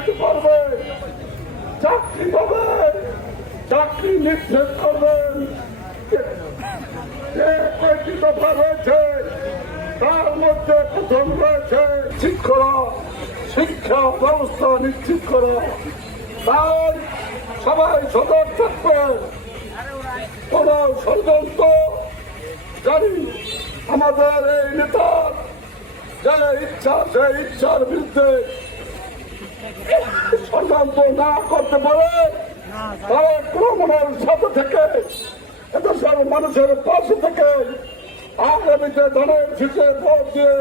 খেতে পারবে, চাকরি পাবে, চাকরি নিশ্চিত করবেন। যে কয়েকটি দফা রয়েছে তার মধ্যে প্রথম রয়েছে শিক্ষা ব্যবস্থা নিশ্চিত করা। তাই সবাই সতর্ক থাকবে, কোন ষড়যন্ত্র জানি আমাদের এই নেতার যে ইচ্ছা সেই ইচ্ছার বিরুদ্ধে ষড়যন্ত্র না করতে পারে, তারা ক্রমণের সাথে থেকে এদেশের মানুষের পাশে থেকে আগামীতে ধানের শীষে ভোট দিয়ে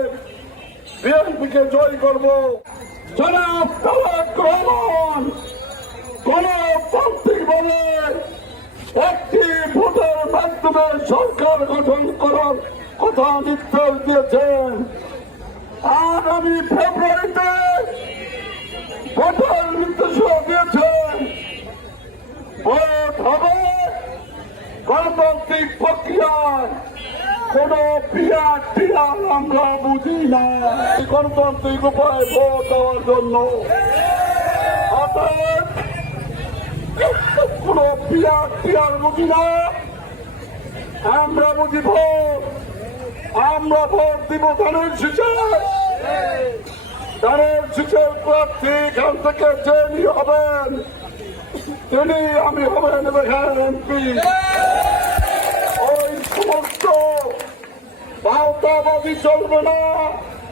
বিএনপিকে জয় করব। জনাব তারেক রহমান কোন প্রান্তিক বলে একটি ভোটের মাধ্যমে সরকার গঠন করার কথা নির্দেশ দিয়েছেন। আগামী ফেব্রুয়ারিতে ভোটের নির্দেশনা দিয়েছেন। ভোট হবে গণতান্ত্রিক প্রক্রিয়ায়, কোন পিয়ার টিয়ার আমরা বুঝি না। গণতান্ত্রিক উপায় ভোট দেওয়ার জন্য কোন পিয়ার টিয়ার বুঝি না, আমরা বুঝি ভোট। আমরা ভোট দিব ধানের শীষে। ধানের শীষের প্রার্থী এখান থেকে যিনি হবেন তিনি আমি হবেন এমপি। ওই সমস্ত ভাওতাবাদী চলবে না।